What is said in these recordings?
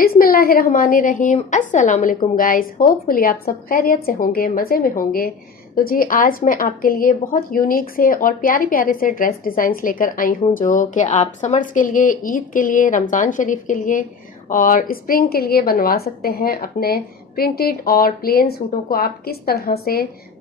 बिस्मिल्लाहिर्रहमानिर्रहीम। अस्सलाम वालेकुम गाइस, होपफुली आप सब खैरियत से होंगे, मज़े में होंगे। तो जी आज मैं आपके लिए बहुत यूनिक से और प्यारे प्यारे से ड्रेस डिज़ाइंस लेकर आई हूँ, जो कि आप समर्स के लिए, ईद के लिए, रमज़ान शरीफ के लिए और स्प्रिंग के लिए बनवा सकते हैं। अपने प्रिंटेड और प्लेन सूटों को आप किस तरह से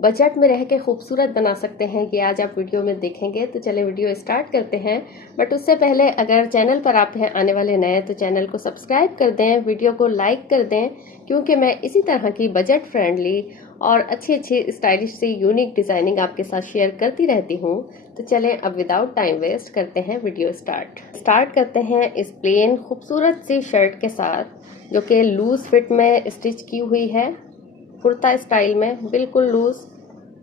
बजट में रह के खूबसूरत बना सकते हैं, ये आज आप वीडियो में देखेंगे। तो चले वीडियो स्टार्ट करते हैं। बट उससे पहले अगर चैनल पर आप हैं आने वाले नए, तो चैनल को सब्सक्राइब कर दें, वीडियो को लाइक कर दें, क्योंकि मैं इसी तरह की बजट फ्रेंडली और अच्छी अच्छी स्टाइलिश सी यूनिक डिज़ाइनिंग आपके साथ शेयर करती रहती हूँ। तो चलें अब विदाउट टाइम वेस्ट करते हैं वीडियो स्टार्ट करते हैं इस प्लेन खूबसूरत सी शर्ट के साथ, जो कि लूज फिट में स्टिच की हुई है, कुर्ता स्टाइल में, बिल्कुल लूज।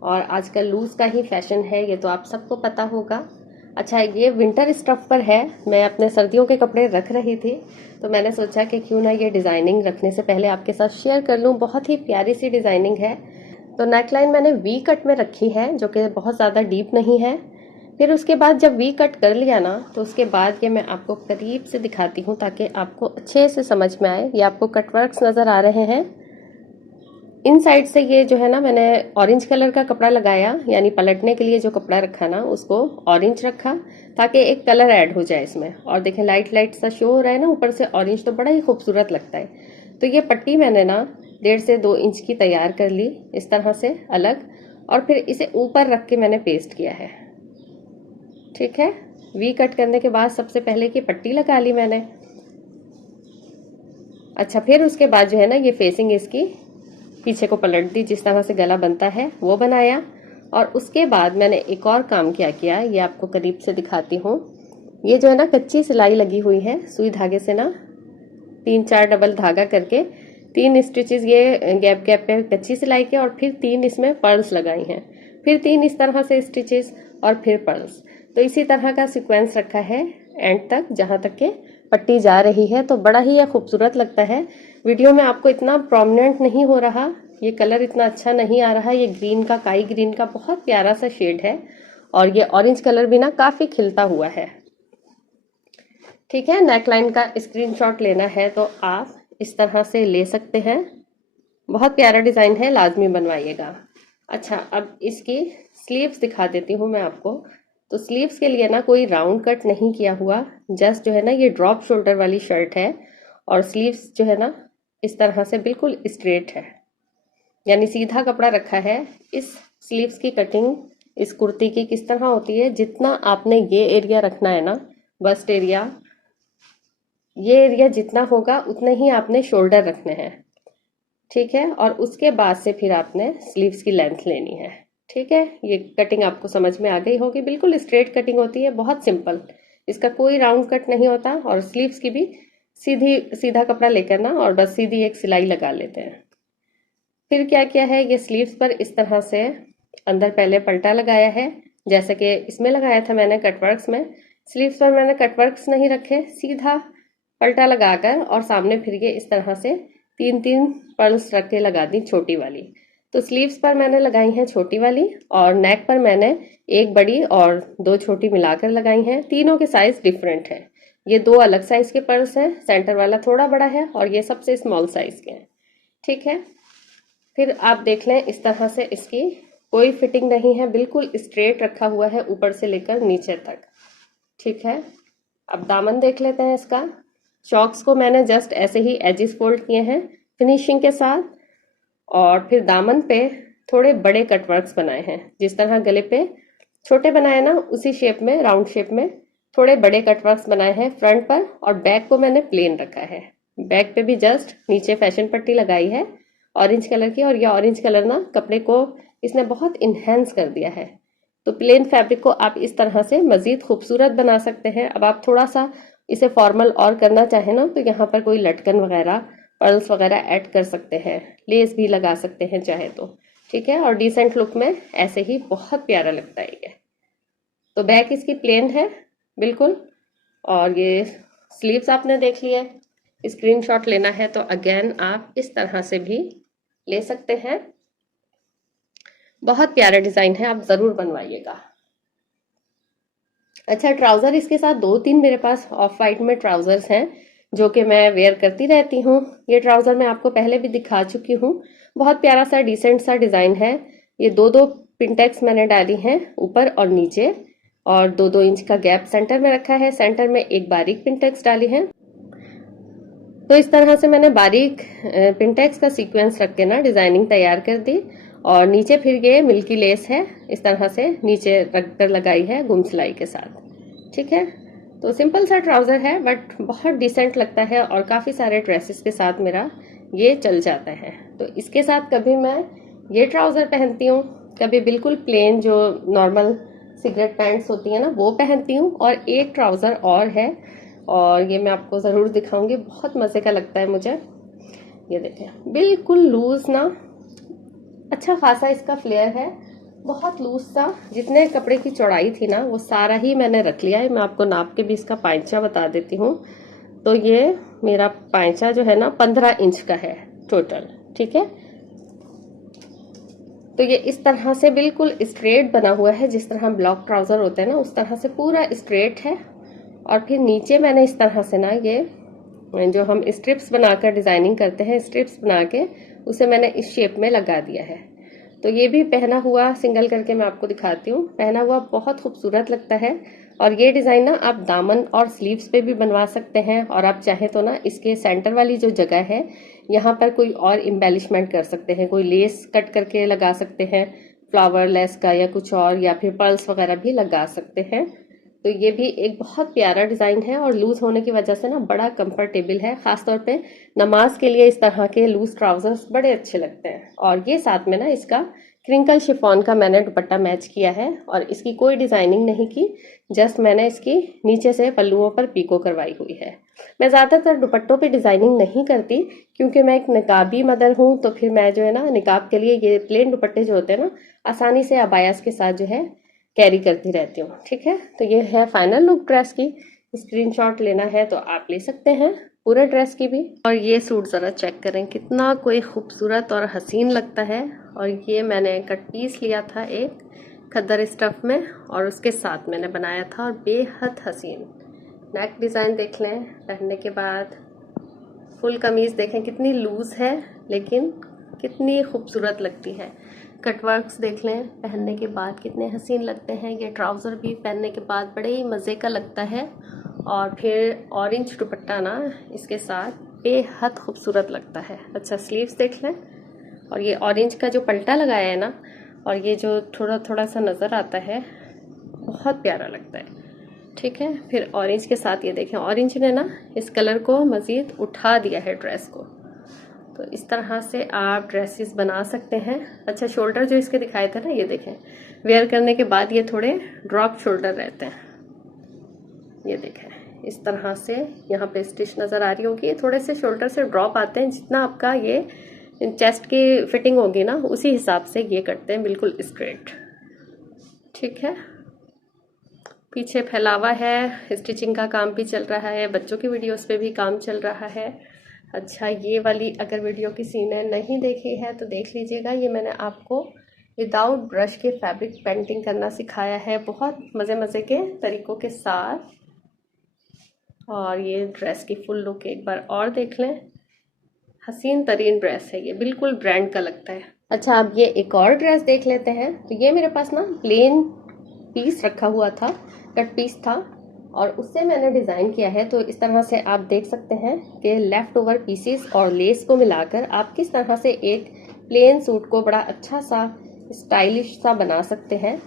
और आजकल लूज का ही फैशन है, ये तो आप सबको पता होगा। अच्छा, ये विंटर स्टफ पर है। मैं अपने सर्दियों के कपड़े रख रही थी, तो मैंने सोचा कि क्यों ना ये डिज़ाइनिंग रखने से पहले आपके साथ शेयर कर लूँ। बहुत ही प्यारी सी डिज़ाइनिंग है। तो नेकलाइन मैंने वी कट में रखी है, जो कि बहुत ज़्यादा डीप नहीं है। फिर उसके बाद जब वी कट कर लिया ना, तो उसके बाद ये मैं आपको करीब से दिखाती हूँ ताकि आपको अच्छे से समझ में आए। ये आपको कटवर्क्स नज़र आ रहे हैं। इन साइड से ये जो है ना, मैंने ऑरेंज कलर का कपड़ा लगाया, यानी पलटने के लिए जो कपड़ा रखा ना, उसको ऑरेंज रखा ताकि एक कलर ऐड हो जाए इसमें। और देखें लाइट लाइट सा शो हो रहा है ना ऊपर से ऑरेंज, तो बड़ा ही खूबसूरत लगता है। तो ये पट्टी मैंने ना 1.5 से 2 इंच की तैयार कर ली इस तरह से अलग, और फिर इसे ऊपर रख के मैंने पेस्ट किया है। ठीक है, वी कट करने के बाद सबसे पहले की पट्टी लगा ली मैंने। अच्छा, फिर उसके बाद जो है ना, ये फेसिंग इसकी पीछे को पलट दी, जिस तरह से गला बनता है वो बनाया। और उसके बाद मैंने एक और काम किया, ये आपको करीब से दिखाती हूँ। ये जो है ना, कच्ची सिलाई लगी हुई है सुई धागे से ना, 3-4 डबल धागा करके 3 स्टिचेस ये गैप गैप पे कच्ची सिलाई के, और फिर 3 इसमें पर्ल्स लगाई हैं, फिर 3 इस तरह से स्टिचेस और फिर पर्ल्स। तो इसी तरह का सीक्वेंस रखा है एंड तक, जहां तक के पट्टी जा रही है। तो बड़ा ही यह खूबसूरत लगता है। वीडियो में आपको इतना प्रोमिनेंट नहीं हो रहा, ये कलर इतना अच्छा नहीं आ रहा। ये ग्रीन का, काई ग्रीन का बहुत प्यारा सा शेड है, और ये ऑरेंज कलर भी ना काफी खिलता हुआ है। ठीक है, नेकलाइन का स्क्रीनशॉट लेना है तो आप इस तरह से ले सकते हैं। बहुत प्यारा डिजाइन है, लाजमी बनवाइएगा। अच्छा, अब इसकी स्लीव्स दिखा देती हूँ मैं आपको। तो स्लीव्स के लिए ना कोई राउंड कट नहीं किया हुआ, जस्ट जो है ना, ये ड्रॉप शोल्डर वाली शर्ट है, और स्लीव्स जो है ना इस तरह से बिल्कुल स्ट्रेट है, यानी सीधा कपड़ा रखा है। इस स्लीव्स की कटिंग इस कुर्ती की किस तरह होती है, जितना आपने ये एरिया रखना है ना, बस्ट एरिया, ये एरिया जितना होगा उतने ही आपने शोल्डर रखने हैं। ठीक है, और उसके बाद से फिर आपने स्लीव्स की लेंथ लेनी है। ठीक है, ये कटिंग आपको समझ में आ गई होगी। बिल्कुल स्ट्रेट कटिंग होती है, बहुत सिंपल, इसका कोई राउंड कट नहीं होता। और स्लीव्स की भी सीधा कपड़ा लेकर ना, और बस सीधी एक सिलाई लगा लेते हैं। फिर क्या किया है, ये स्लीव्स पर इस तरह से अंदर पहले पलटा लगाया है, जैसे कि इसमें लगाया था मैंने कटवर्क्स में। स्लीव्स पर मैंने कटवर्क्स नहीं रखे, सीधा पलटा लगाकर, और सामने फिर ये इस तरह से 3-3 पर्ल्स रख के लगा दी, छोटी वाली। तो स्लीव्स पर मैंने लगाई है छोटी वाली, और नेक पर मैंने एक बड़ी और 2 छोटी मिलाकर लगाई हैं। तीनों के साइज डिफरेंट है। ये 2 अलग साइज के पर्ल्स हैं, सेंटर वाला थोड़ा बड़ा है, और ये सबसे स्मॉल साइज के हैं। ठीक है, फिर आप देख लें इस तरह से इसकी कोई फिटिंग नहीं है, बिल्कुल स्ट्रेट रखा हुआ है ऊपर से लेकर नीचे तक। ठीक है, अब दामन देख लेते हैं इसका। चॉक्स को मैंने जस्ट ऐसे ही एजिस फोल्ड किए हैं फिनिशिंग के साथ, और फिर दामन पे थोड़े बड़े कटवर्क्स बनाए हैं। जिस तरह गले पे छोटे बनाए ना, उसी शेप में, राउंड शेप में थोड़े बड़े कटवर्क्स बनाए हैं फ्रंट पर। और बैक को मैंने प्लेन रखा है। बैक पे भी जस्ट नीचे फैशन पट्टी लगाई है ऑरेंज कलर की, और यह ऑरेंज कलर ना कपड़े को इसने बहुत इन्हेंस कर दिया है। तो प्लेन फैब्रिक को आप इस तरह से मजीद खूबसूरत बना सकते हैं। अब आप थोड़ा सा इसे फॉर्मल और करना चाहें ना, तो यहाँ पर कोई लटकन वगैरह, पर्ल्स वगैरह ऐड कर सकते हैं, लेस भी लगा सकते हैं चाहे तो। ठीक है, और डिसेंट लुक में ऐसे ही बहुत प्यारा लगता है ये। तो बैक इसकी प्लेन है बिल्कुल, और ये स्लीव्स आपने देख लिया। स्क्रीनशॉट लेना है तो अगेन आप इस तरह से भी ले सकते हैं। बहुत प्यारा डिजाइन है, आप जरूर बनवाइएगा। अच्छा, ट्राउजर इसके साथ 2-3 मेरे पास ऑफ वाइट में ट्राउजर्स हैं, जो कि मैं वेयर करती रहती हूँ। ये ट्राउज़र मैं आपको पहले भी दिखा चुकी हूँ। बहुत प्यारा सा डिसेंट सा डिज़ाइन है। ये दो दो पिनटेक्स मैंने डाली हैं ऊपर और नीचे, और 2-2 इंच का गैप सेंटर में रखा है। सेंटर में एक बारीक पिनटेक्स डाली है। तो इस तरह से मैंने बारीक पिनटेक्स का सीक्वेंस रख के ना डिजाइनिंग तैयार कर दी, और नीचे फिर ये मिल्की लेस है इस तरह से नीचे रख कर लगाई है गुम सिलाई के साथ। ठीक है, तो सिंपल सा ट्राउजर है बट बहुत डिसेंट लगता है और काफी सारे ड्रेसेस के साथ मेरा ये चल जाता है। तो इसके साथ कभी मैं ये ट्राउजर पहनती हूँ, कभी बिल्कुल प्लेन जो नॉर्मल सिगरेट पैंट्स होती है ना वो पहनती हूँ, और एक ट्राउजर और है और ये मैं आपको ज़रूर दिखाऊंगी, बहुत मज़े का लगता है मुझे। ये देखें बिल्कुल लूज ना, अच्छा खासा इसका फ्लेयर है, बहुत लूज सा। जितने कपड़े की चौड़ाई थी ना वो सारा ही मैंने रख लिया है। मैं आपको नाप के भी इसका पाइचा बता देती हूँ। तो ये मेरा पाइचा जो है ना 15 इंच का है टोटल। ठीक है, तो ये इस तरह से बिल्कुल स्ट्रेट बना हुआ है, जिस तरह ब्लॉक ट्राउजर होते हैं ना उस तरह से पूरा स्ट्रेट है। और फिर नीचे मैंने इस तरह से ना ये जो हम स्ट्रिप्स बनाकर डिजाइनिंग करते हैं, स्ट्रिप्स बना के उसे मैंने इस शेप में लगा दिया है। तो ये भी पहना हुआ सिंगल करके मैं आपको दिखाती हूँ। पहना हुआ बहुत खूबसूरत लगता है। और ये डिजाइन ना आप दामन और स्लीव्स पे भी बनवा सकते हैं, और आप चाहे तो ना इसके सेंटर वाली जो जगह है यहाँ पर कोई और एम्बेलिशमेंट कर सकते हैं, कोई लेस कट करके लगा सकते हैं, फ्लावर लेस का या कुछ और, या फिर पर्ल्स वगैरह भी लगा सकते हैं। तो ये भी एक बहुत प्यारा डिजाइन है और लूज होने की वजह से ना बड़ा कंफर्टेबल है। खासतौर पे नमाज के लिए इस तरह के लूज ट्राउजर्स बड़े अच्छे लगते हैं। और ये साथ में ना इसका क्रिंकल शिफॉन का मैंने दुपट्टा मैच किया है, और इसकी कोई डिजाइनिंग नहीं की, जस्ट मैंने इसकी नीचे से पल्लुओं पर पीको करवाई हुई है। मैं ज्यादातर दुपट्टों पे डिजाइनिंग नहीं करती क्योंकि मैं एक निकाबी मदर हूँ। तो फिर मैं जो है ना निकाब के लिए ये प्लेन दुपट्टे जो होते हैं ना आसानी से अबायास के साथ जो है कैरी करती रहती हूँ। ठीक है, तो ये है फाइनल लुक ड्रेस की। स्क्रीनशॉट लेना है तो आप ले सकते हैं पूरे ड्रेस की भी। और ये सूट ज़रा चेक करें कितना कोई खूबसूरत और हसीन लगता है। और ये मैंने कट पीस लिया था एक खद्दर स्टफ में, और उसके साथ मैंने बनाया था, और बेहद हसीन नेक डिज़ाइन देख लें पहनने के बाद। फुल कमीज़ देखें कितनी लूज़ है लेकिन कितनी खूबसूरत लगती है। कटवर्क्स देख लें पहनने के बाद कितने हसीन लगते हैं। ये ट्राउज़र भी पहनने के बाद बड़े ही मज़े का लगता है। और फिर ऑरेंज दुपट्टा ना इसके साथ बेहद खूबसूरत लगता है। अच्छा स्लीव्स देख लें, और ये ऑरेंज का जो पल्टा लगाया है ना, और ये जो थोड़ा थोड़ा सा नज़र आता है बहुत प्यारा लगता है। ठीक है, फिर ऑरेंज के साथ ये देखें ऑरेंज ने ना इस कलर को मज़ीद उठा दिया है ड्रेस को। तो इस तरह से आप ड्रेसेस बना सकते हैं। अच्छा शोल्डर जो इसके दिखाए थे ना, ये देखें वेयर करने के बाद ये थोड़े ड्रॉप शोल्डर रहते हैं। ये देखें इस तरह से यहाँ पे स्टिच नज़र आ रही होगी, थोड़े से शोल्डर से ड्रॉप आते हैं। जितना आपका ये चेस्ट की फिटिंग होगी ना उसी हिसाब से ये करते हैं बिल्कुल स्ट्रेट। ठीक है, पीछे फैलावा है, स्टिचिंग का काम भी चल रहा है, बच्चों की वीडियोस पे भी काम चल रहा है। अच्छा ये वाली अगर वीडियो किसी ने नहीं देखी है तो देख लीजिएगा। ये मैंने आपको विदाउट ब्रश के फैब्रिक पेंटिंग करना सिखाया है बहुत मज़े के तरीक़ों के साथ। और ये ड्रेस की फुल लुक एक बार और देख लें, हसीन तरीन ड्रेस है ये, बिल्कुल ब्रांड का लगता है। अच्छा अब ये एक और ड्रेस देख लेते हैं। तो ये मेरे पास ना प्लेन पीस रखा हुआ था, कट पीस था, और उससे मैंने डिज़ाइन किया है। तो इस तरह से आप देख सकते हैं कि लेफ़्ट ओवर पीसेस और लेस को मिलाकर आप किस तरह से एक प्लेन सूट को बड़ा अच्छा सा स्टाइलिश सा बना सकते हैं।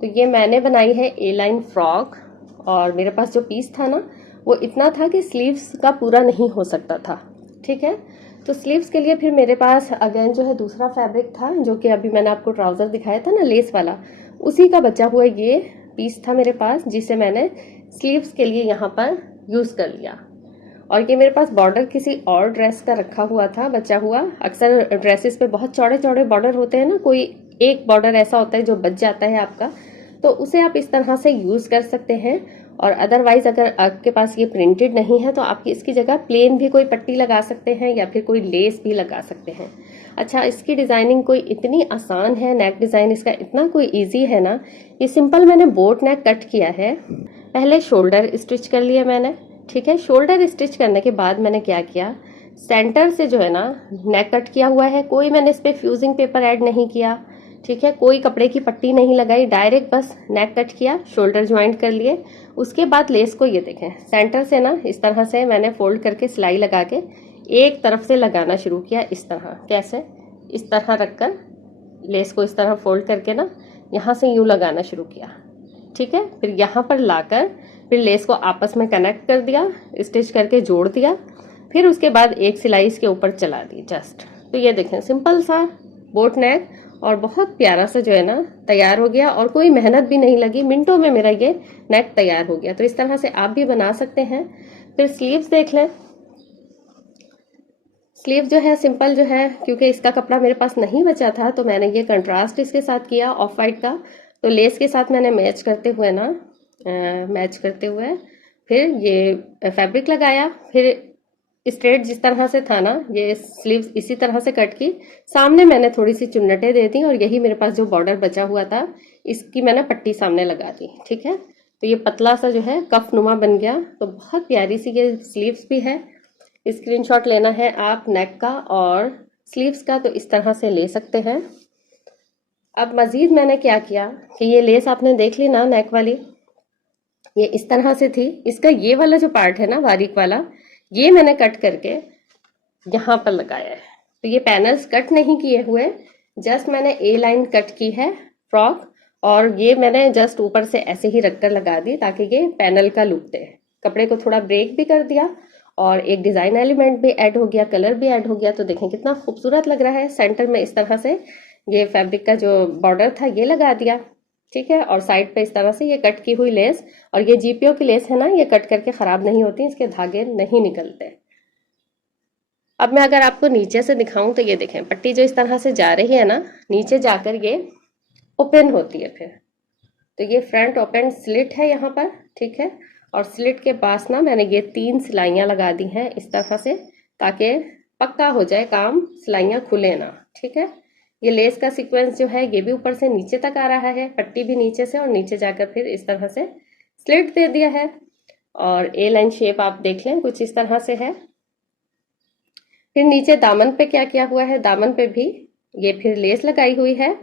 तो ये मैंने बनाई है ए लाइन फ्रॉक, और मेरे पास जो पीस था ना वो इतना था कि स्लीव्स का पूरा नहीं हो सकता था। ठीक है, तो स्लीव्स के लिए फिर मेरे पास अगेन जो है दूसरा फैब्रिक था, जो कि अभी मैंने आपको ट्राउज़र दिखाया था ना लेस वाला, उसी का बचा हुआ ये पीस था मेरे पास, जिसे मैंने स्लीव्स के लिए यहाँ पर यूज़ कर लिया। और ये मेरे पास बॉर्डर किसी और ड्रेस का रखा हुआ था बचा हुआ। अक्सर ड्रेसेस पे बहुत चौड़े चौड़े बॉर्डर होते हैं ना, कोई एक बॉर्डर ऐसा होता है जो बच जाता है आपका, तो उसे आप इस तरह से यूज़ कर सकते हैं। और अदरवाइज अगर आपके पास ये प्रिंटेड नहीं है तो आप इसकी जगह प्लेन भी कोई पट्टी लगा सकते हैं या फिर कोई लेस भी लगा सकते हैं। अच्छा इसकी डिज़ाइनिंग कोई इतनी आसान है, नेक डिज़ाइन इसका इतना कोई इजी है ना। ये सिंपल मैंने बोट नेक कट किया है, पहले शोल्डर स्टिच कर लिया मैंने, ठीक है। शोल्डर स्टिच करने के बाद मैंने क्या किया, सेंटर से जो है ना नेक कट किया हुआ है, कोई मैंने इस पे फ्यूजिंग पेपर ऐड नहीं किया, ठीक है, कोई कपड़े की पट्टी नहीं लगाई, डायरेक्ट बस नेक कट किया, शोल्डर ज्वाइंट कर लिए। उसके बाद लेस को ये देखें सेंटर से ना इस तरह से मैंने फोल्ड करके सिलाई लगा के एक तरफ से लगाना शुरू किया। इस तरह कैसे, इस तरह रखकर लेस को इस तरह फोल्ड करके ना यहाँ से यूं लगाना शुरू किया, ठीक है। फिर यहाँ पर लाकर फिर लेस को आपस में कनेक्ट कर दिया, स्टिच करके जोड़ दिया, फिर उसके बाद एक सिलाई इसके ऊपर चला दी जस्ट। तो ये देखें सिंपल सा बोट नेक और बहुत प्यारा सा जो है ना तैयार हो गया, और कोई मेहनत भी नहीं लगी, मिनटों में मेरा ये नेक तैयार हो गया। तो इस तरह से आप भी बना सकते हैं। फिर स्लीव्स देख लें। स्लीव जो है सिंपल जो है, क्योंकि इसका कपड़ा मेरे पास नहीं बचा था तो मैंने ये कंट्रास्ट इसके साथ किया ऑफ वाइट का। तो लेस के साथ मैंने मैच करते हुए फिर ये फैब्रिक लगाया, फिर स्ट्रेट जिस तरह से था ना ये स्लीव्स इसी तरह से कट की, सामने मैंने थोड़ी सी चुन्नटें दे दी, और यही मेरे पास जो बॉर्डर बचा हुआ था इसकी मैंने पट्टी सामने लगा दी, ठीक है। तो ये पतला सा जो है कफ नुमा बन गया। तो बहुत प्यारी सी ये स्लीव्स भी है। स्क्रीनशॉट लेना है आप नेक का और स्लीव्स का तो इस तरह से ले सकते हैं। अब मजीद मैंने क्या किया कि ये लेस आपने देख ली ना नेक वाली, ये इस तरह से थी। इसका ये वाला जो पार्ट है ना बारीक वाला, ये मैंने कट करके यहाँ पर लगाया है। तो ये पैनल्स कट नहीं किए हुए, जस्ट मैंने ए लाइन कट की है फ्रॉक, और ये मैंने जस्ट ऊपर से ऐसे ही रखकर लगा दी ताकि ये पैनल का लुक दे। कपड़े को थोड़ा ब्रेक भी कर दिया और एक डिजाइन एलिमेंट भी ऐड हो गया, कलर भी ऐड हो गया। तो देखें कितना खूबसूरत लग रहा है। सेंटर में इस तरह से ये फैब्रिक का जो बॉर्डर था ये लगा दिया, ठीक है। और साइड पे इस तरह से ये कट की हुई लेस, और ये जीपीओ की लेस है ना, ये कट करके खराब नहीं होती, इसके धागे नहीं निकलते। अब मैं अगर आपको नीचे से दिखाऊं तो ये देखें पट्टी जो इस तरह से जा रही है ना, नीचे जाकर ये ओपन होती है। फिर तो ये फ्रंट ओपन स्लिट है यहाँ पर, ठीक है। और स्लिट के पास ना मैंने ये 3 सिलाइयाँ लगा दी हैं इस तरह से, ताकि पक्का हो जाए काम, सिलाइयाँ खुले ना, ठीक है। ये लेस का सीक्वेंस जो है ये भी ऊपर से नीचे तक आ रहा है, पट्टी भी नीचे से, और नीचे जाकर फिर इस तरह से स्लिट दे दिया है। और ए लाइन शेप आप देख लें कुछ इस तरह से है। फिर नीचे दामन पे क्या किया हुआ है, दामन पे भी ये फिर लेस लगाई हुई है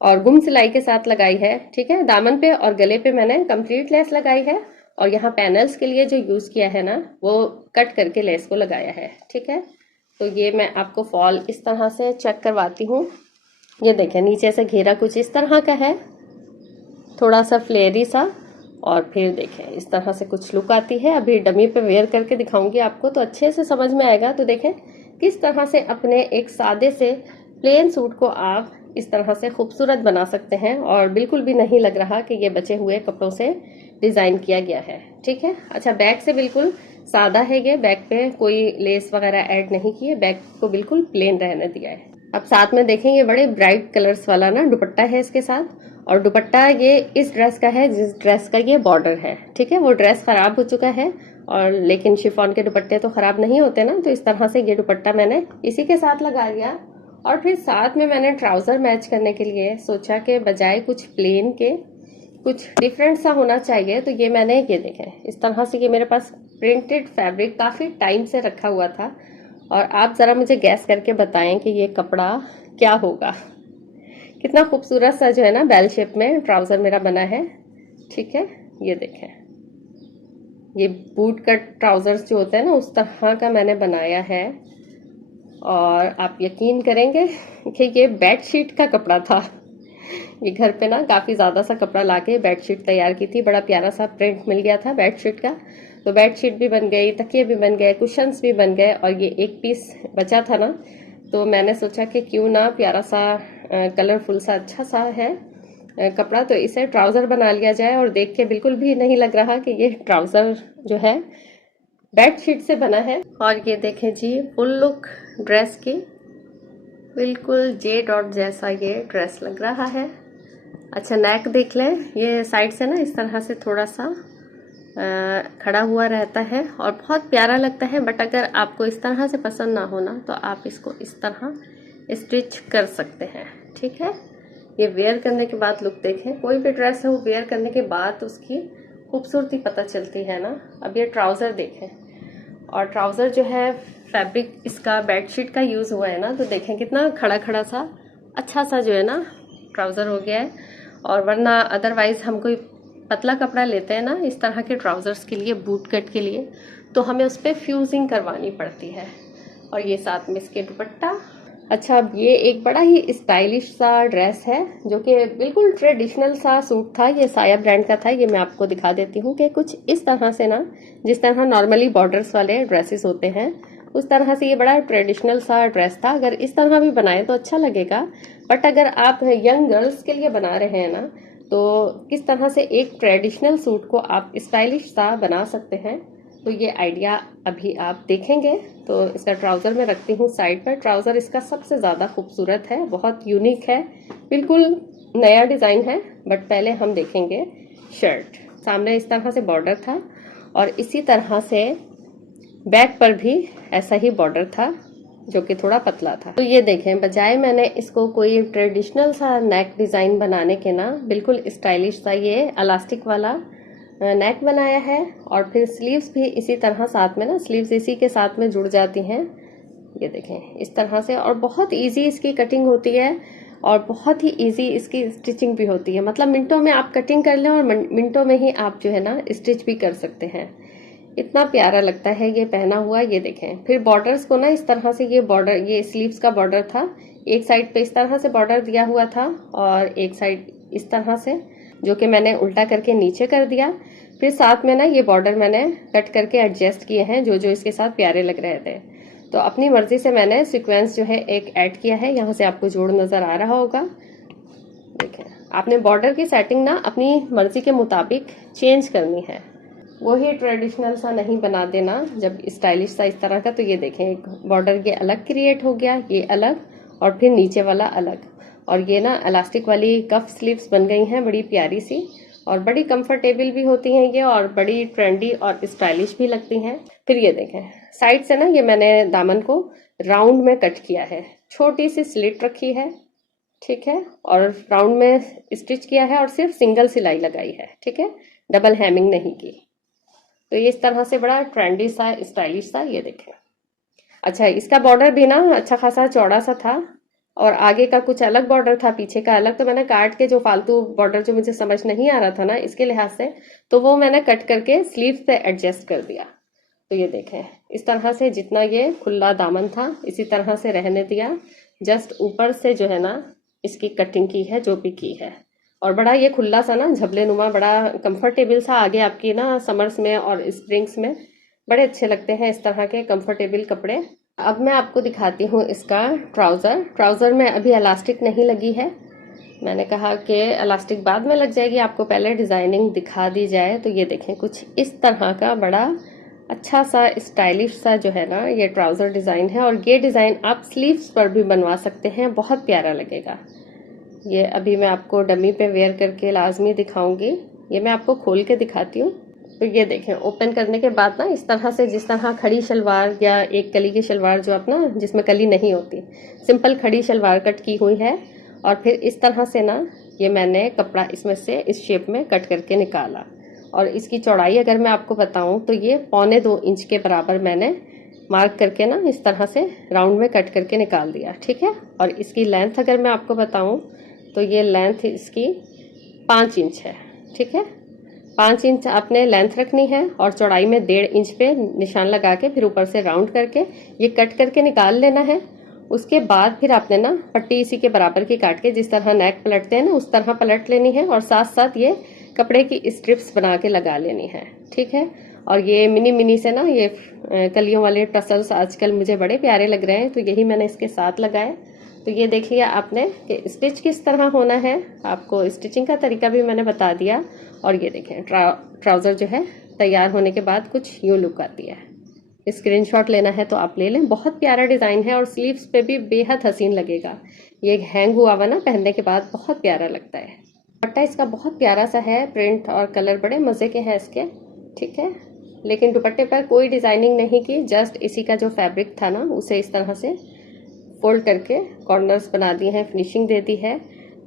और गुम सिलाई के साथ लगाई है, ठीक है। दामन पे और गले पे मैंने कंप्लीट लेस लगाई है, और यहाँ पैनल्स के लिए जो यूज किया है ना वो कट करके लेस को लगाया है, ठीक है। तो ये मैं आपको फॉल इस तरह से चेक करवाती हूँ। ये देखें नीचे से घेरा कुछ इस तरह का है, थोड़ा सा फ्लेयरी सा, और फिर देखें इस तरह से कुछ लुक आती है। अभी डमी पे वेयर करके दिखाऊंगी आपको तो अच्छे से समझ में आएगा। तो देखें किस तरह से अपने एक सादे से प्लेन सूट को आप इस तरह से खूबसूरत बना सकते हैं, और बिल्कुल भी नहीं लग रहा कि ये बचे हुए कपड़ों से डिजाइन किया गया है, ठीक है। अच्छा बैक से बिल्कुल सादा है ये, बैक पे कोई लेस वगैरह ऐड नहीं किए, बैक को बिल्कुल प्लेन रहने दिया है। अब साथ में देखेंगे बड़े ब्राइट कलर्स वाला ना दुपट्टा है इसके साथ, और दुपट्टा ये इस ड्रेस का है जिस ड्रेस का ये बॉर्डर है, ठीक है। वो ड्रेस खराब हो चुका है, और लेकिन शिफॉन के दुपट्टे तो खराब नहीं होते ना, तो इस तरह से ये दुपट्टा मैंने इसी के साथ लगा लिया। और फिर साथ में मैंने ट्राउजर मैच करने के लिए सोचा कि बजाय कुछ प्लेन के कुछ डिफरेंट सा होना चाहिए, तो ये मैंने ये देखें इस तरह से, ये मेरे पास प्रिंटेड फैब्रिक काफी टाइम से रखा हुआ था, और आप जरा मुझे गैस करके बताएं कि ये कपड़ा क्या होगा। कितना खूबसूरत सा जो है ना बेल शेप में ट्राउजर मेरा बना है, ठीक है। ये देखें ये बूट कट ट्राउजर्स जो होते हैं ना उस तरह का मैंने बनाया है, और आप यकीन करेंगे कि ये बेडशीट का कपड़ा था। ये घर पे ना काफी ज्यादा सा कपड़ा लाके बेडशीट तैयार की थी, बड़ा प्यारा सा प्रिंट मिल गया था बेडशीट का। तो बेडशीट भी बन गई, तकिए भी बन गए, कुशन्स भी बन गए, और ये एक पीस बचा था ना, तो मैंने सोचा कि क्यों ना प्यारा सा कलरफुल सा अच्छा सा है कपड़ा, तो इसे ट्राउजर बना लिया जाए। और देख के बिल्कुल भी नहीं लग रहा कि ये ट्राउजर जो है बेडशीट से बना है। और ये देखें जी फुल लुक ड्रेस की, बिल्कुल जे डॉट जैसा ये ड्रेस लग रहा है। अच्छा नेक देख लें, ये साइड से ना इस तरह से थोड़ा सा खड़ा हुआ रहता है और बहुत प्यारा लगता है, बट अगर आपको इस तरह से पसंद ना हो ना तो आप इसको इस तरह स्टिच कर सकते हैं, ठीक है। ये वेयर करने के बाद लुक देखें, कोई भी ड्रेस है वो वेयर करने के बाद उसकी खूबसूरती पता चलती है ना। अब ये ट्राउज़र देखें, और ट्राउज़र जो है फैब्रिक इसका बेडशीट का यूज़ हुआ है ना, तो देखें कितना खड़ा खड़ा सा अच्छा सा जो है ना ट्राउज़र हो गया है। और वरना अदरवाइज़ हम कोई पतला कपड़ा लेते हैं ना इस तरह के ट्राउज़र्स के लिए, बूट कट के लिए, तो हमें उस पर फ्यूजिंग करवानी पड़ती है। और ये साथ में इसके दुपट्टा। अच्छा, अब ये एक बड़ा ही स्टाइलिश सा ड्रेस है जो कि बिल्कुल ट्रेडिशनल सा सूट था। ये साया ब्रांड का था। ये मैं आपको दिखा देती हूँ कि कुछ इस तरह से ना, जिस तरह नॉर्मली बॉर्डर्स वाले ड्रेसेस होते हैं उस तरह से ये बड़ा ट्रेडिशनल सा ड्रेस था। अगर इस तरह भी बनाए तो अच्छा लगेगा, बट अगर आप यंग गर्ल्स के लिए बना रहे हैं ना, तो किस तरह से एक ट्रेडिशनल सूट को आप स्टाइलिश सा बना सकते हैं, तो ये आइडिया अभी आप देखेंगे। तो इसका ट्राउज़र मैं रखती हूँ साइड पर। ट्राउज़र इसका सबसे ज़्यादा खूबसूरत है, बहुत यूनिक है, बिल्कुल नया डिज़ाइन है। बट पहले हम देखेंगे शर्ट। सामने इस तरह से बॉर्डर था और इसी तरह से बैक पर भी ऐसा ही बॉर्डर था जो कि थोड़ा पतला था। तो ये देखें, बजाय मैंने इसको कोई ट्रेडिशनल सा नेक डिज़ाइन बनाने के ना, बिल्कुल स्टाइलिश सा ये इलास्टिक वाला नेक बनाया है। और फिर स्लीव्स भी इसी तरह साथ में ना, स्लीव्स इसी के साथ में जुड़ जाती हैं। ये देखें इस तरह से, और बहुत इजी इसकी कटिंग होती है और बहुत ही इजी इसकी स्टिचिंग भी होती है। मतलब मिनटों में आप कटिंग कर लें और मिनटों में ही आप जो है ना स्टिच भी कर सकते हैं। इतना प्यारा लगता है ये पहना हुआ। ये देखें, फिर बॉर्डर्स को ना इस तरह से, ये बॉर्डर, ये स्लीव्स का बॉर्डर था, एक साइड पे इस तरह से बॉर्डर दिया हुआ था और एक साइड इस तरह से, जो कि मैंने उल्टा करके नीचे कर दिया। फिर साथ में ना ये बॉर्डर मैंने कट करके एडजस्ट किए हैं जो जो इसके साथ प्यारे लग रहे थे। तो अपनी मर्जी से मैंने सीक्वेंस जो है एक ऐड किया है। यहाँ से आपको जोड़ नजर आ रहा होगा। देखें, आपने बॉर्डर की सेटिंग ना अपनी मर्जी के मुताबिक चेंज करनी है, वही ट्रेडिशनल सा नहीं बना देना जब स्टाइलिश सा इस तरह का। तो ये देखें, एक बॉर्डर ये अलग क्रिएट हो गया, ये अलग, और फिर नीचे वाला अलग। और ये ना इलास्टिक वाली कफ स्लीव्स बन गई हैं, बड़ी प्यारी सी, और बड़ी कंफर्टेबल भी होती हैं ये, और बड़ी ट्रेंडी और स्टाइलिश भी लगती हैं। फिर ये देखें, साइड से ना ये मैंने दामन को राउंड में कट किया है, छोटी सी स्लिट रखी है, ठीक है, और राउंड में स्टिच किया है और सिर्फ सिंगल सिलाई लगाई है, ठीक है, डबल हेमिंग नहीं की। तो ये इस तरह से बड़ा ट्रेंडी सा स्टाइलिश सा। ये देखें, अच्छा, इसका बॉर्डर भी ना अच्छा खासा चौड़ा सा था और आगे का कुछ अलग बॉर्डर था, पीछे का अलग। तो मैंने काट के जो फालतू बॉर्डर जो मुझे समझ नहीं आ रहा था ना इसके लिहाज से, तो वो मैंने कट करके स्लीव पे एडजस्ट कर दिया। तो ये देखें, इस तरह से जितना ये खुला दामन था इसी तरह से रहने दिया। जस्ट ऊपर से जो है ना इसकी कटिंग की है, जो भी की है, और बड़ा ये खुला सा ना झबले नुमा, बड़ा कंफर्टेबल सा। आगे आपकी ना समर्स में और स्प्रिंग्स में बड़े अच्छे लगते हैं इस तरह के कंफर्टेबल कपड़े। अब मैं आपको दिखाती हूँ इसका ट्राउज़र। ट्राउज़र में अभी इलास्टिक नहीं लगी है, मैंने कहा कि इलास्टिक बाद में लग जाएगी, आपको पहले डिज़ाइनिंग दिखा दी जाए। तो ये देखें, कुछ इस तरह का बड़ा अच्छा सा स्टाइलिश सा जो है ना ये ट्राउज़र डिज़ाइन है। और ये डिज़ाइन आप स्लीव्स पर भी बनवा सकते हैं, बहुत प्यारा लगेगा। ये अभी मैं आपको डमी पे वेयर करके लाजमी दिखाऊंगी। ये मैं आपको खोल के दिखाती हूँ। तो ये देखें, ओपन करने के बाद ना इस तरह से, जिस तरह खड़ी शलवार या एक कली की शलवार जो अपना जिसमें कली नहीं होती, सिंपल खड़ी शलवार कट की हुई है। और फिर इस तरह से ना ये मैंने कपड़ा इसमें से इस शेप में कट करके निकाला। और इसकी चौड़ाई अगर मैं आपको बताऊं तो ये 1.25 इंच के बराबर मैंने मार्क करके ना इस तरह से राउंड में कट करके निकाल दिया, ठीक है। और इसकी लेंथ अगर मैं आपको बताऊं तो ये लेंथ इसकी 5 इंच है, ठीक है। 5 इंच आपने लेंथ रखनी है और चौड़ाई में 1.5 इंच पे निशान लगा के फिर ऊपर से राउंड करके ये कट करके निकाल लेना है। उसके बाद फिर आपने ना पट्टी इसी के बराबर की काट के, जिस तरह नेक पलटते हैं ना उस तरह पलट लेनी है, और साथ साथ ये कपड़े की स्ट्रिप्स बना के लगा लेनी है, ठीक है। और ये मिनी मिनी से ना ये कलियों वाले टसल्स आजकल मुझे बड़े प्यारे लग रहे हैं, तो यही मैंने इसके साथ लगाए। तो ये देख लिया आपने कि स्टिच किस तरह होना है, आपको स्टिचिंग का तरीका भी मैंने बता दिया। और ये देखें, ट्राउज़र जो है तैयार होने के बाद कुछ यूँ लुक आती है। स्क्रीनशॉट लेना है तो आप ले लें, बहुत प्यारा डिज़ाइन है और स्लीव्स पे भी बेहद हसीन लगेगा। ये हैंग हुआ हुआ ना पहनने के बाद बहुत प्यारा लगता है। दुपट्टा इसका बहुत प्यारा सा है, प्रिंट और कलर बड़े मज़े के हैं इसके, ठीक है। लेकिन दुपट्टे पर कोई डिज़ाइनिंग नहीं की, जस्ट इसी का जो फैब्रिक था ना उसे इस तरह से फोल्ड करके कॉर्नर्स बना दिए हैं, फिनिशिंग दे दी है।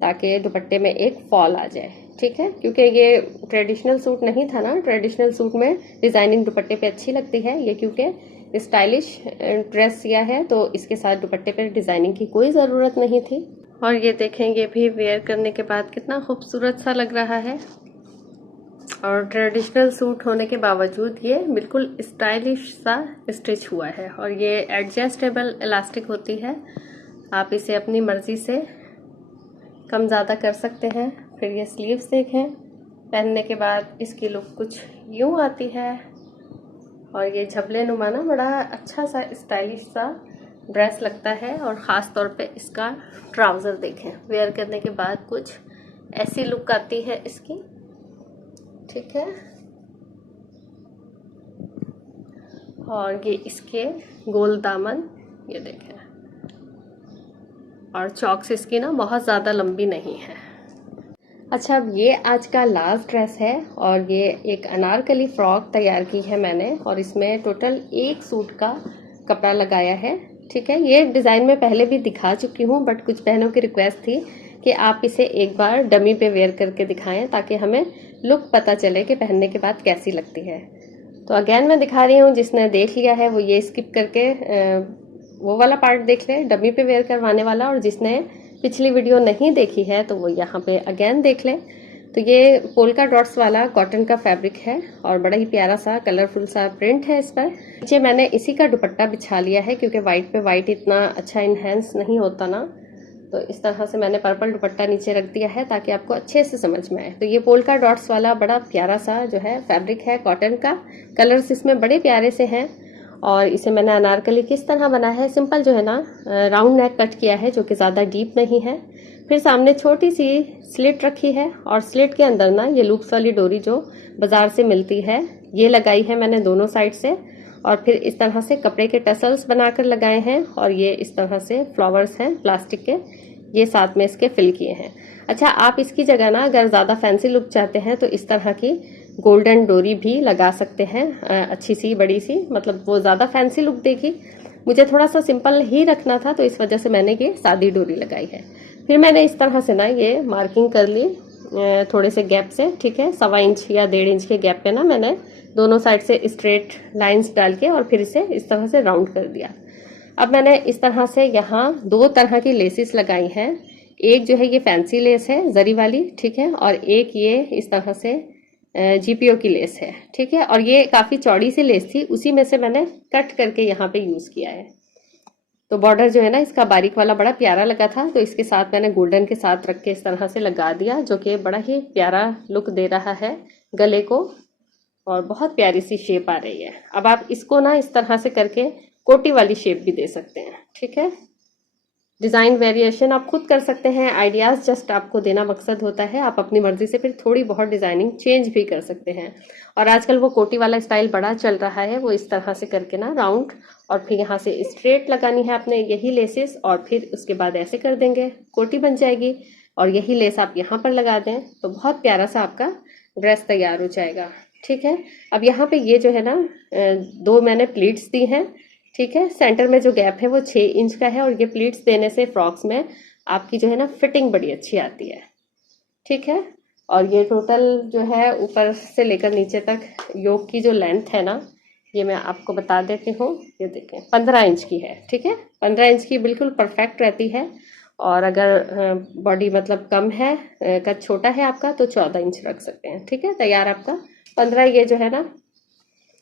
ताकि दुपट्टे में एक फॉल आ जाए। ठीक है, क्योंकि ये ट्रेडिशनल सूट नहीं था ना, ट्रेडिशनल सूट में डिजाइनिंग दुपट्टे पे अच्छी लगती है, ये क्योंकि स्टाइलिश ड्रेस सिया है तो इसके साथ दुपट्टे पे डिजाइनिंग की कोई ज़रूरत नहीं थी। और ये देखें, ये भी वेयर करने के बाद कितना खूबसूरत सा लग रहा है। और ट्रेडिशनल सूट होने के बावजूद ये बिल्कुल स्टाइलिश सा स्टिच हुआ है। और ये एडजस्टेबल इलास्टिक होती है, आप इसे अपनी मर्जी से कम ज़्यादा कर सकते हैं। फिर ये स्लीव्स देखें, पहनने के बाद इसकी लुक कुछ यूँ आती है। और ये झबले नुमा ना बड़ा अच्छा सा स्टाइलिश सा ड्रेस लगता है। और ख़ास तौर पे इसका ट्राउज़र देखें, वेयर करने के बाद कुछ ऐसी लुक आती है इसकी। ठीक है, और ये इसके गोल दामन, ये देखें, और चॉक्स इसकी ना बहुत ज़्यादा लंबी नहीं है। अच्छा, अब ये आज का लास्ट ड्रेस है और ये एक अनारकली फ्रॉक तैयार की है मैंने, और इसमें टोटल एक सूट का कपड़ा लगाया है। ठीक है, ये डिज़ाइन में पहले भी दिखा चुकी हूँ, बट कुछ बहनों की रिक्वेस्ट थी कि आप इसे एक बार डमी पे वेयर करके दिखाएं ताकि हमें लुक पता चले कि पहनने के बाद कैसी लगती है। तो अगेन मैं दिखा रही हूँ, जिसने देख लिया है वो ये स्किप करके वो वाला पार्ट देख ले, डमी पे वेयर करवाने वाला, और जिसने पिछली वीडियो नहीं देखी है तो वो यहाँ पे अगेन देख लें। तो ये पोल्का डॉट्स वाला कॉटन का फैब्रिक है और बड़ा ही प्यारा सा कलरफुल सा प्रिंट है इस पर। नीचे मैंने इसी का दुपट्टा बिछा लिया है क्योंकि वाइट पे वाइट इतना अच्छा इन्हेंस नहीं होता ना, तो इस तरह से मैंने पर्पल दुपट्टा नीचे रख दिया है ताकि आपको अच्छे से समझ में आए। तो ये पोल्का डॉट्स वाला बड़ा प्यारा सा जो है फैब्रिक है कॉटन का, कलर्स इसमें बड़े प्यारे से हैं। और इसे मैंने अनारकली किस तरह बना है, सिंपल जो है ना राउंड नेक कट किया है जो कि ज़्यादा डीप नहीं है। फिर सामने छोटी सी स्लिट रखी है और स्लिट के अंदर ना ये लूप्स वाली डोरी जो बाजार से मिलती है ये लगाई है मैंने दोनों साइड से। और फिर इस तरह से कपड़े के टसल्स बनाकर लगाए हैं और ये इस तरह से फ्लावर्स हैं प्लास्टिक के, ये साथ में इसके फिल किए हैं। अच्छा, आप इसकी जगह ना अगर ज़्यादा फैंसी लुक चाहते हैं तो इस तरह की गोल्डन डोरी भी लगा सकते हैं, अच्छी सी बड़ी सी, मतलब वो ज़्यादा फैंसी लुक देगी। मुझे थोड़ा सा सिंपल ही रखना था तो इस वजह से मैंने ये सादी डोरी लगाई है। फिर मैंने इस तरह से ना ये मार्किंग कर ली थोड़े से गैप से। ठीक है, 1.25 इंच या 1.5 इंच के गैप पे ना मैंने दोनों साइड से स्ट्रेट लाइंस डाल के और फिर इसे इस तरह से राउंड कर दिया। अब मैंने इस तरह से यहाँ 2 तरह की लेसेस लगाई हैं। एक जो है ये फैंसी लेस है जरी वाली, ठीक है, और एक ये इस तरह से जीपीओ की लेस है। ठीक है, और ये काफ़ी चौड़ी सी लेस थी, उसी में से मैंने कट करके यहाँ पे यूज़ किया है। तो बॉर्डर जो है ना इसका बारीक वाला बड़ा प्यारा लगा था, तो इसके साथ मैंने गोल्डन के साथ रख के इस तरह से लगा दिया, जो कि बड़ा ही प्यारा लुक दे रहा है गले को और बहुत प्यारी सी शेप आ रही है। अब आप इसको ना इस तरह से करके कोटी वाली शेप भी दे सकते हैं। ठीक है, डिज़ाइन वेरिएशन आप खुद कर सकते हैं, आइडियाज़ जस्ट आपको देना मकसद होता है, आप अपनी मर्जी से फिर थोड़ी बहुत डिज़ाइनिंग चेंज भी कर सकते हैं। और आजकल वो कोटी वाला स्टाइल बड़ा चल रहा है, वो इस तरह से करके ना राउंड और फिर यहाँ से स्ट्रेट लगानी है आपने यही लेसेस, और फिर उसके बाद ऐसे कर देंगे, कोटी बन जाएगी। और यही लेस आप यहाँ पर लगा दें तो बहुत प्यारा सा आपका ड्रेस तैयार हो जाएगा। ठीक है, अब यहाँ पे ये जो है ना 2 मैंने प्लीट्स दी हैं। ठीक है, सेंटर में जो गैप है वो 6 इंच का है और ये प्लीट्स देने से फ्रॉक्स में आपकी जो है ना फिटिंग बड़ी अच्छी आती है। ठीक है, और ये टोटल जो है ऊपर से लेकर नीचे तक योक की जो लेंथ है ना, ये मैं आपको बता देती हूँ, ये देखें 15 इंच की है। ठीक है, 15 इंच की बिल्कुल परफेक्ट रहती है। और अगर बॉडी मतलब कम है, कद छोटा है आपका, तो 14 इंच रख सकते हैं। ठीक है, तैयार आपका 15 ये जो है ना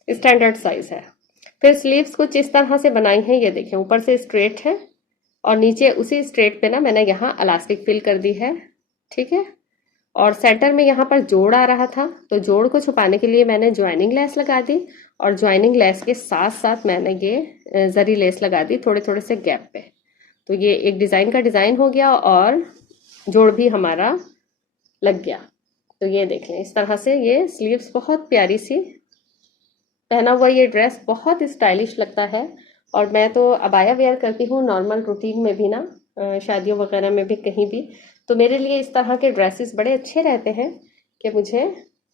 स्टैंडर्ड साइज है। फिर स्लीव्स कुछ इस तरह से बनाई हैं, ये देखें ऊपर से स्ट्रेट है और नीचे उसी स्ट्रेट पे ना मैंने यहाँ इलास्टिक फिल कर दी है। ठीक है, और सेंटर में यहाँ पर जोड़ आ रहा था तो जोड़ को छुपाने के लिए मैंने ज्वाइनिंग लेस लगा दी और ज्वाइनिंग लेस के साथ साथ मैंने ये जरी लेस लगा दी थोड़े थोड़े से गैप पे। तो ये एक डिज़ाइन का डिज़ाइन हो गया और जोड़ भी हमारा लग गया। तो ये देख लें इस तरह से ये स्लीव्स बहुत प्यारी सी, पहना हुआ ये ड्रेस बहुत स्टाइलिश लगता है। और मैं तो अबाया वेयर करती हूँ नॉर्मल रूटीन में भी ना, शादियों वगैरह में भी कहीं भी, तो मेरे लिए इस तरह के ड्रेसेस बड़े अच्छे रहते हैं कि मुझे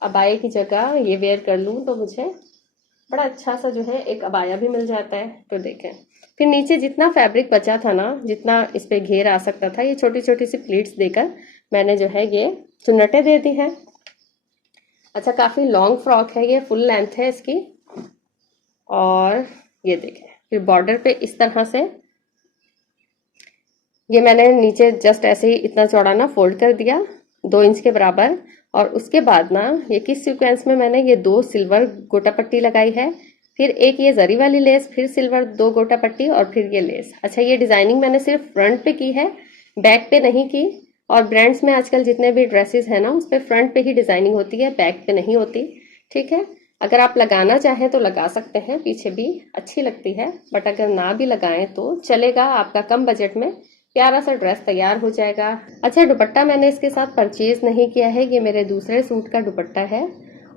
अबाया की जगह ये वेयर कर लूँ तो मुझे बड़ा अच्छा सा जो है एक अबाया भी मिल जाता है। तो देखें फिर नीचे जितना फैब्रिक बचा था ना, जितना इस पे घेर आ सकता था, ये छोटी छोटी सी प्लीट्स देकर मैंने जो है ये चुन्नटें दे दी हैं। अच्छा, काफी लॉन्ग फ्रॉक है ये, फुल लेंथ है इसकी। और ये देखें, फिर बॉर्डर पे इस तरह से ये मैंने नीचे जस्ट ऐसे ही इतना चौड़ा ना फोल्ड कर दिया 2 इंच के बराबर। और उसके बाद ना ये किस सीक्वेंस में मैंने ये 2 सिल्वर गोटा पट्टी लगाई है, फिर एक ये जरी वाली लेस, फिर सिल्वर 2 गोटा पट्टी और फिर ये लेस। अच्छा, ये डिजाइनिंग मैंने सिर्फ फ्रंट पे की है, बैक पे नहीं की। और ब्रांड्स में आजकल जितने भी ड्रेसेस है ना, उस पर फ्रंट पे ही डिजाइनिंग होती है, बैक पे नहीं होती। ठीक है, अगर आप लगाना चाहें तो लगा सकते हैं, पीछे भी अच्छी लगती है, बट अगर ना भी लगाएं तो चलेगा, आपका कम बजट में प्यारा सा ड्रेस तैयार हो जाएगा। अच्छा, दुपट्टा मैंने इसके साथ परचेज नहीं किया है, ये मेरे दूसरे सूट का दुपट्टा है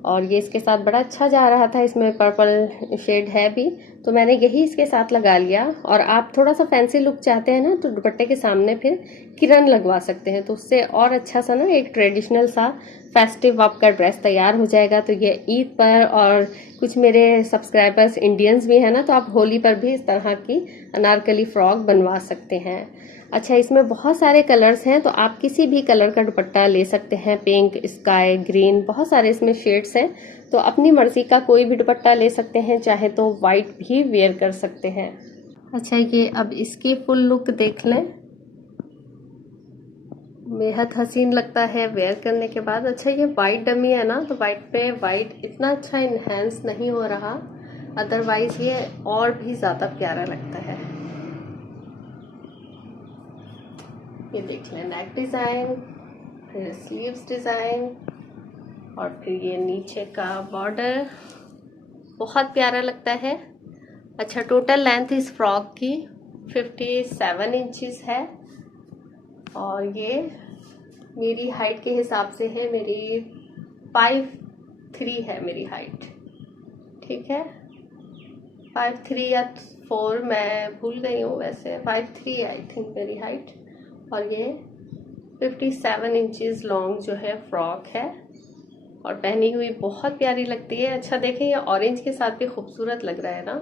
और ये इसके साथ बड़ा अच्छा जा रहा था, इसमें पर्पल शेड है भी, तो मैंने यही इसके साथ लगा लिया। और आप थोड़ा सा फैंसी लुक चाहते हैं ना, तो दुपट्टे के सामने फिर किरण लगवा सकते हैं, तो उससे और अच्छा सा ना एक ट्रेडिशनल सा फेस्टिव आपका ड्रेस तैयार हो जाएगा। तो ये ईद पर, और कुछ मेरे सब्सक्राइबर्स इंडियंस भी है ना, तो आप होली पर भी इस तरह की अनारकली फ्रॉक बनवा सकते हैं। अच्छा, इसमें बहुत सारे कलर्स हैं, तो आप किसी भी कलर का दुपट्टा ले सकते हैं, पिंक, स्काई, ग्रीन, बहुत सारे इसमें शेड्स हैं, तो अपनी मर्जी का कोई भी दुपट्टा ले सकते हैं, चाहे तो वाइट भी वेयर कर सकते हैं। अच्छा, ये अब इसकी फुल लुक देख लें, बेहद हसीन लगता है वेयर करने के बाद। अच्छा, ये वाइट डमी है ना, तो वाइट पे वाइट इतना अच्छा इनहेंस नहीं हो रहा, अदरवाइज ये और भी ज्यादा प्यारा लगता है। ये देख लें, नेक डिजाइन, फिर स्लीव्स डिजाइन और फिर ये नीचे का बॉर्डर, बहुत प्यारा लगता है। अच्छा, टोटल लेंथ इस फ्रॉक की 57 इंचेस है और ये मेरी हाइट के हिसाब से है, मेरी 5'3" है मेरी हाइट। ठीक है, 5'3" या 4, मैं भूल गई हूँ, वैसे 5'3" आई थिंक मेरी हाइट। और ये 57 इंचेस लॉन्ग जो है फ्रॉक है और पहनी हुई बहुत प्यारी लगती है। अच्छा देखें, ये ऑरेंज के साथ भी खूबसूरत लग रहा है ना।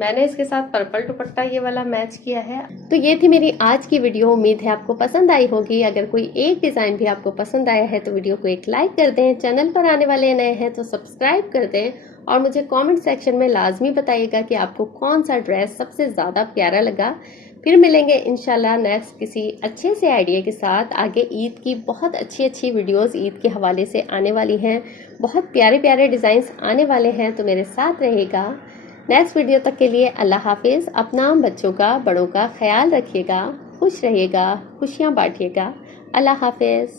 मैंने इसके साथ पर्पल दुपट्टा ये वाला मैच किया है। तो ये थी मेरी आज की वीडियो, उम्मीद है आपको पसंद आई होगी। अगर कोई एक डिजाइन भी आपको पसंद आया है तो वीडियो को एक लाइक कर दें, चैनल पर आने वाले नए हैं तो सब्सक्राइब कर दें और मुझे कमेंट सेक्शन में लाजमी बताइएगा कि आपको कौन सा ड्रेस सबसे ज्यादा प्यारा लगा। फिर मिलेंगे इंशाल्लाह नेक्स्ट किसी अच्छे से आइडिया के साथ। आगे ईद की बहुत अच्छी अच्छी वीडियोस ईद के हवाले से आने वाली हैं, बहुत प्यारे प्यारे डिजाइन्स आने वाले हैं, तो मेरे साथ रहेगा। नेक्स्ट वीडियो तक के लिए अल्लाह हाफिज। अपना, बच्चों का, बड़ों का ख्याल रखिएगा, खुश रहिएगा, खुशियाँ बांटिएगा। अल्लाह हाफिज।